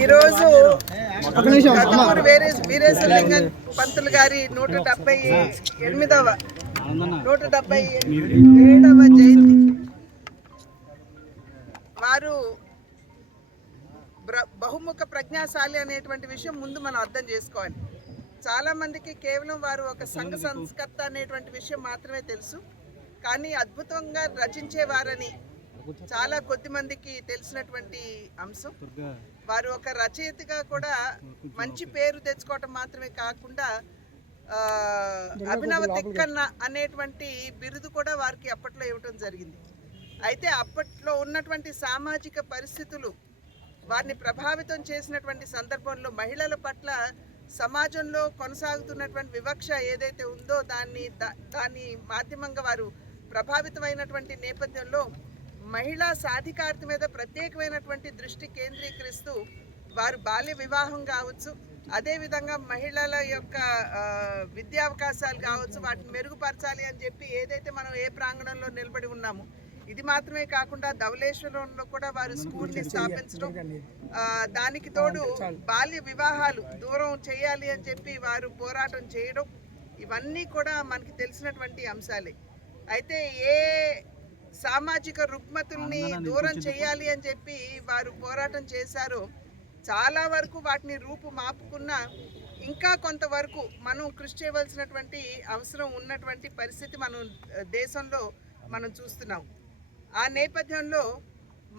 ఈరోజు కదుమూరు వీరే వీరేశలింగ పంతులు గారి నూట డెబ్బై ఎనిమిదవ నూట డెబ్బై ఏడవ జయంతి. వారు బహుముఖ ప్రజ్ఞాశాలి అనేటువంటి విషయం ముందు మనం అర్థం చేసుకోవాలి. చాలా మందికి కేవలం వారు ఒక సంఘ సంస్కర్త అనేటువంటి విషయం మాత్రమే తెలుసు. కానీ అద్భుతంగా రచించేవారని చాలా కొద్ది మందికి తెలిసినటువంటి అంశం. వారు ఒక రచయితగా కూడా మంచి పేరు తెచ్చుకోవటం మాత్రమే కాకుండా ఆ, అభినవ తిక్కన్న అనేటువంటి బిరుదు కూడా వారికి అప్పట్లో ఇవ్వటం జరిగింది. అయితే అప్పట్లో ఉన్నటువంటి సామాజిక పరిస్థితులు వారిని ప్రభావితం చేసినటువంటి సందర్భంలో మహిళల పట్ల సమాజంలో కొనసాగుతున్నటువంటి వివక్ష ఏదైతే ఉందో దాన్ని దా- దాని మాధ్యమంగా వారు ప్రభావితమైనటువంటి నేపథ్యంలో మహిళా సాధికారత మీద ప్రత్యేకమైనటువంటి దృష్టి కేంద్రీకరిస్తూ వారు బాల్య వివాహం కావచ్చు అదేవిధంగా మహిళల యొక్క విద్యా అవకాశాలు కావచ్చు వాటిని మెరుగుపరచాలి అని చెప్పి ఏదైతే మనం ఏ ప్రాంగణంలో నిలబడి ఉన్నామో ఇది మాత్రమే కాకుండా ధవళేశ్వరంలో కూడా వారు స్కూల్ని స్థాపించడం ఆ, దానికి తోడు బాల్య వివాహాలు దూరం చేయాలి అని చెప్పి వారు పోరాటం చేయడం ఇవన్నీ కూడా మనకి తెలిసినటువంటి అంశాలే. అయితే ఏ సామాజిక రుగ్మతుల్ని దూరం చేయాలి అని చెప్పి వారు పోరాటం చేశారో. చాలా వరకు వాటిని రూపు మాపుకున్న ఇంకా కొంతవరకు మనం కృషి చేయవలసినటువంటి అవసరం ఉన్నటువంటి పరిస్థితి మనం దేశంలో మనం చూస్తున్నాం. ఆ నేపథ్యంలో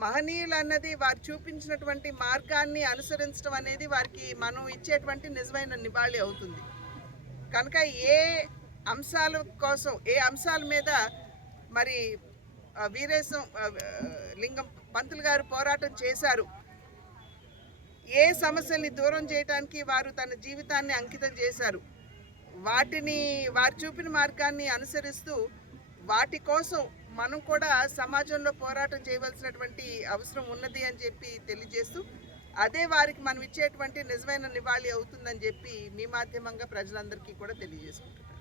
మహనీయులు అన్నది వారు చూపించినటువంటి మార్గాన్ని అనుసరించడం అనేది వారికి మనం ఇచ్చేటువంటి నిజమైన నివాళి అవుతుంది. కనుక ఏ అంశాల కోసం ఏ అంశాల మీద మరి వీరేశం లింగం పంతులు గారు పోరాటం చేశారు. ఏ సమస్యల్ని దూరం చేయడానికి వారు తన జీవితాన్ని అంకితం చేశారు. వాటిని వారు చూపిన మార్గాన్ని అనుసరిస్తూ వాటి కోసం మనం కూడా సమాజంలో పోరాటం చేయవలసినటువంటి అవసరం ఉన్నది అని చెప్పి తెలియజేస్తూ అదే వారికి మనం ఇచ్చేటువంటి నిజమైన నివాళి అవుతుందని చెప్పి మీ మాధ్యమంగా ప్రజలందరికీ కూడా తెలియజేసుకుంటున్నాం